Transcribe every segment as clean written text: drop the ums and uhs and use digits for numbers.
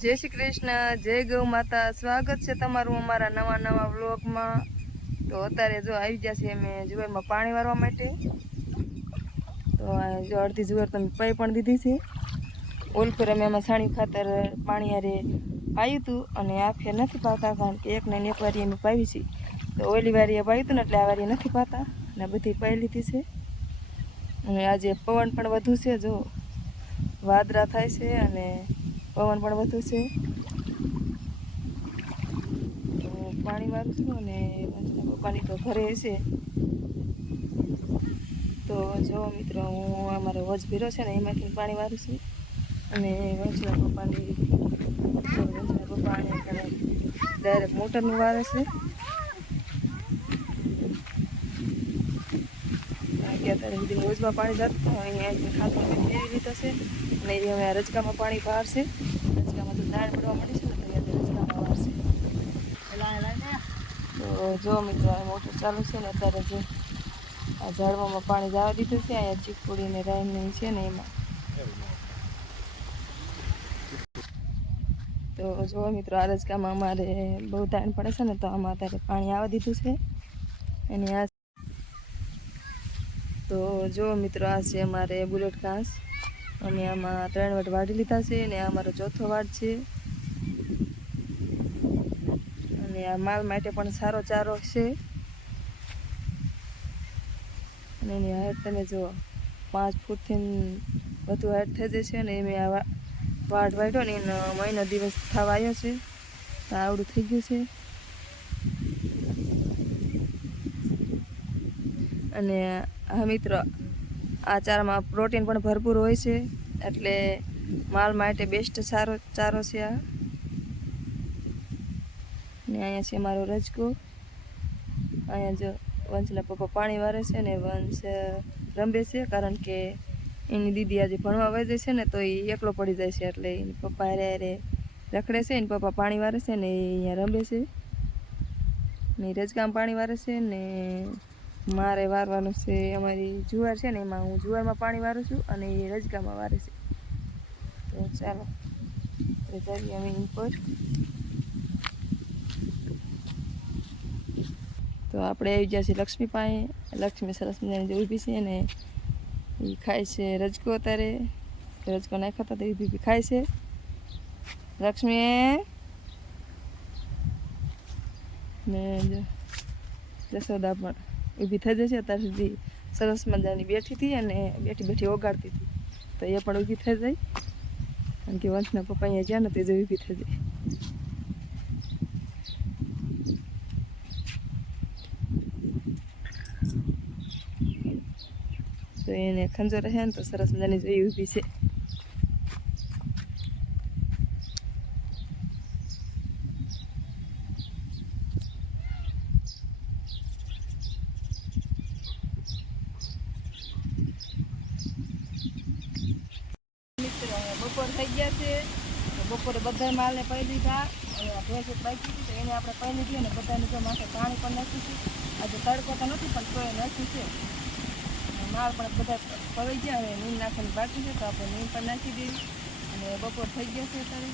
જય શ્રી કૃષ્ણ, જય ગૌ માતા. સ્વાગત છે તમારું અમારા નવા વ્લોગમાં. તો અત્યારે જો આવી જશે અમે જુવારમાં પાણી વારવા માટે. તો જો અડધી જુવાર તમે પાઈ પણ દીધી છે. ઓલફેર અમે આમાં છાણી ખાતર પાણી હારે પાયું હતું અને આ ફેર નથી પાતા, કારણ કે એક ને એક વારી અમે પાવી છે. તો ઓલી વારીએ પાયું હતું ને એટલે આ વારી નથી પાતા ને બધી પાઈ લીધી છે. અને આજે પવન પણ વધુ છે, જો વાદળા થાય છે અને પવન પણ વધુ છે. તો પાણી વારું છું અને પપ્પાની તો ઘરે હશે. તો જો મિત્રો, હું અમારો વજ ભીરો છે ને એમાંથી પાણી વારું છું અને વંશના પપ્પાની પપ્પા ડાયરેક્ટ મોટરનું વારે છે. અત્યારે સુધી રોજમાં પાણી જતું અહીંયા ખાતર ફેરવી લીધો છે અને એ હવે રજકામાં પાણી બહારશે. રજકામાં તો દાળ પડવા માંડી છે ને, તો રજકામાં વારશે. તો જો મિત્રો, આ મોટર ચાલુ છે ને અત્યારે જો આ ઝાડવામાં પાણી જવા દીધું છે. અહીંયા ચીકુડી ને રાઈન છે ને એમાં. તો જો મિત્રો, આ રજકામાં અમારે બહુ ધાન પડે છે ને, તો આમાં અત્યારે પાણી આવવા દીધું છે. એની આ તો જો મિત્રો, આ છે અમારે બુલેટ ઘાસ. અમે આમાં 3 વાટ વાઢી લીધા છે અને આ અમારો ચોથો વાટ છે. અને આ માલ માટે પણ સારો ચારો છે. અને એની હાઈટ તમે જો 5 ફૂટથી વધુ હાઈટ થઈ જાય છે. અને મેં આ વાટ વાઢ્યો ને એનો મહિનો દિવસ થવા આવ્યો છે, તો આવડું થઈ ગયું છે. અને હા મિત્રો, આ ચારામાં પ્રોટીન પણ ભરપૂર હોય છે, એટલે માલ માટે બેસ્ટ સારો ચારો છે આ. ને અહીંયા છે મારો રજકો. અહીંયા જો વંશના પપ્પા પાણી વારે છે ને વંશ રમે છે, કારણ કે એની દીદી આજે ભણવા વહી જાય છે ને, તો એ એકલો પડી જાય છે, એટલે એની પપ્પા હારે હારે રખડે છે. એની પપ્પા પાણી વારે છે ને એ અહીંયા રમે છે ને રજકામાં પાણી વારે છે. ને મારે વારવાનું છે, અમારી જુવાર છે ને એમાં હું જુવારમાં પાણી વારું છું અને એ રજકામાં વારે છે. તો ચાલો જઈએ અમે ઉપર. તો આપણે આવી ગયા છીએ લક્ષ્મી પાસે. લક્ષ્મી સરસ મજાની જે ઊભી છે ને એ ખાય છે રજકો. અત્યારે રજકો નાખ્યો હતો તો એ ઊભી ખાય છે. લક્ષ્મી ને જશોદા પણ ઊભી થઈ જશે. અત્યાર સુધી સરસ મજાની બેઠી હતી અને બેઠી ઓગાડતી હતી, તો એ પણ ઊભી થઈ જાય, કારણ કે વંશના પપ્પા અહીંયા જ્યાં નથી જો ઊભી થઈ જાય. તો એને ખંજો રહે ને તો સરસ મજાની જોઈ ઊભી છે. બપોર થઈ ગયા છે. બપોરે બધા માલને પાઈ લીધા. ભેંસ બાકી હતી તો એને આપણે પાઈ લીધી અને બધાને જો માથે પાણી પણ નાખ્યું છે. આજે તડકો તો નથી પણ તોય નાખ્યું છે. માલ પણ બધા પડી ગયા. હવે નીંદ નાખવાની બાકી છે, તો આપણે નીંદ પણ નાખી દેવી. અને બપોર થઈ ગયા છે અત્યારે.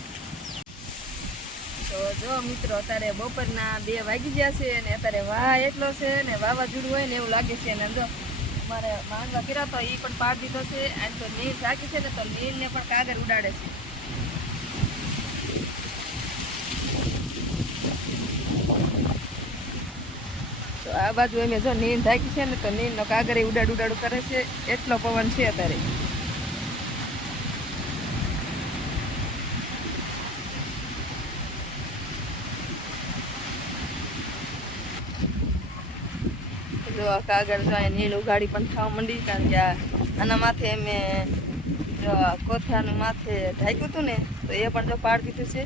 તો જો મિત્રો, અત્યારે બપોરના 2 વાગી ગયા છે અને અત્યારે વાહ એટલો છે ને વાવાઝોડું હોય ને એવું લાગે છે. અને જો અમારે માંડવા કર્યા તો એ પણ પાડી દીધો છે. અને તો નીર રાખી છે ને, તો નીરને પણ કાગર ઉડાડે છે. તો આ બાજુ અમે જો નીર ઢાંકી છે ને, તો નીરનો કાગર ઉડાડું કરે છે. એટલો પવન છે અત્યારે. જો આ કાગળ જો નીલ ઉગાડી પણ થવા માંડી, કારણ કે આના માથે અમે જો કોથળાનું માથે ઢાંક્યું હતું ને, તો એ પણ જો પાડી દીધું છે.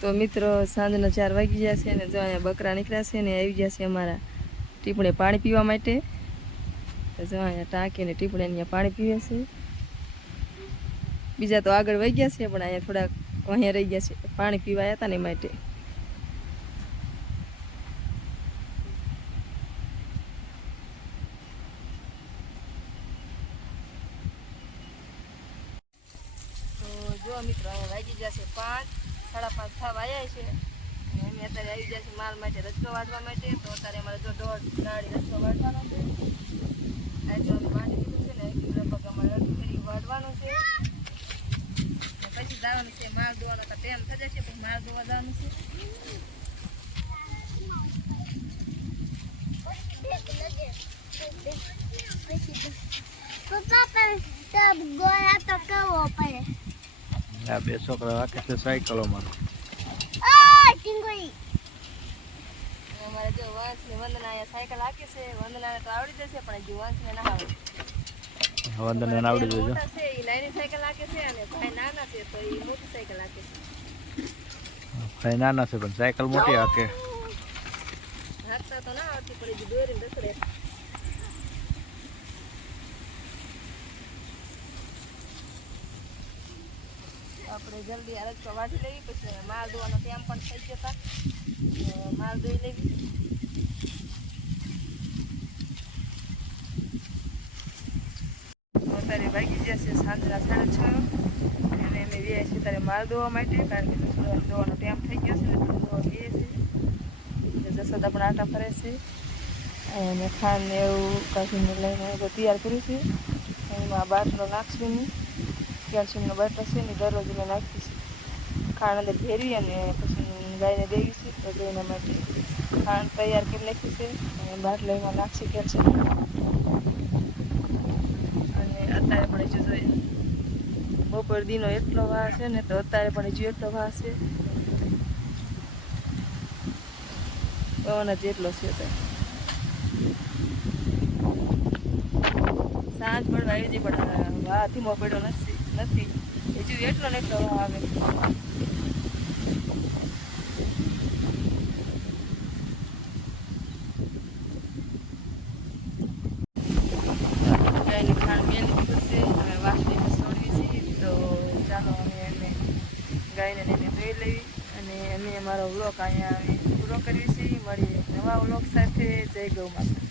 તો મિત્રો, સાંજના 4 વાગી ગયા છે ને જો અહીંયા બકરા નીકળ્યા છે ને આવી ગયા છે અમારા ટીપણે પાણી પીવા માટે. તો જો અહીંયા ટાંકીને ટીપણે અહીંયા પાણી પીવે છે. બીજા તો આગળ વહી ગયા છે, પણ અહીંયા થોડાક અહીંયા રહી ગયા છે, પાણી પીવા આવ્યા હતા ને માટે. મિત્રો અહીંયા વાગી જશે 5, 5:30 થવા આવ્યા છે અને અમે અત્યારે આવી જશે માલ માટે રચકો વાટવા માટે. તો અત્યારે અમારે જો 1.5 દાડી રચકો વાટવાનો છે. આ તો અમે વાટી દીધું છે ને લગભગ અમારે અડધી ફેરી વાટવાનું છે. પછી જવાનું છે માલ ધોવાનો. તો ટાઈમ થઈ જશે પછી માલ ધોવા જવાનું છે. પપ્પા પણ તબ ગોળા તો કરવો પડે. આ બે છોકરા રાખે છે સાયકલોમાં. આ ટીંગોઈ અમારે જો વંશની વંદના અહીંયા સાયકલ હાકે છે. વંદનાને તો આવડી જશે પણ હજુ વંશને ના આવડે. વંદનને આવડી જજો. મોટા છે એ નાની સાયકલ હાકે છે અને ભાઈ નાના છે તો એ મોટી સાયકલ હાકે છે. ભાઈ નાના છે પણ સાયકલ મોટી હાકે. હાકતા તો ના આવડતી પણ હજુ દોરીને રખડે. આપણે જલ્દી આ રચકો વાટી લેવી પછી માલ ધોવાનો ટાઈમ પણ થઈ જતા માલ ધોઈ લેવી. અત્યારે વાગી જશે સાંજના 6:30 અને અમે વ્યાય છે ત્યારે માલ ધોવા માટે કારણ કે ધોવાનો ટાઈમ થઈ ગયો છે. ધોવા ગઈએ છીએ જસોદા પણ આટા ફરે છે અને ખાંડ ને એવું કાઢીને લઈને બધું તૈયાર કર્યું છે. એમાં બાટલો નાખશું નહીં કેલ્શિયમનો બાટલો છે ને દરરોજ મેં નાખી છે. ખાંડ અંદર ભેરવી અને પછી ગાયને દેવી છે તો એના માટે ખાંડ તૈયાર કરી નાખી છે અને બાટલો એમાં નાખશે કેલ્શિયમ. અને અત્યારે પણ હજુ જોઈએ બપોર દીનો એટલો વાહ છે ને તો અત્યારે પણ હજુ એટલો વાહ છે. પવન જ એટલો છે અત્યારે. સાંજ પડવા આવી જઈ પણ વાહ ધીમો પડ્યો નથી હજુ એટલો ને એટલો વાહ આવે. ગાયની ખાણ મેલી પડશે હવે વાસણીને છોડવી છે. તો ચાલો અમે એને ગાયને લઈને ધોઈ લેવી અને અમે અમારો વ્લોગ અહીંયા પૂરો કરીએ છીએ. મળીએ નવા વ્લોગ સાથે. જય ગૌ માતા.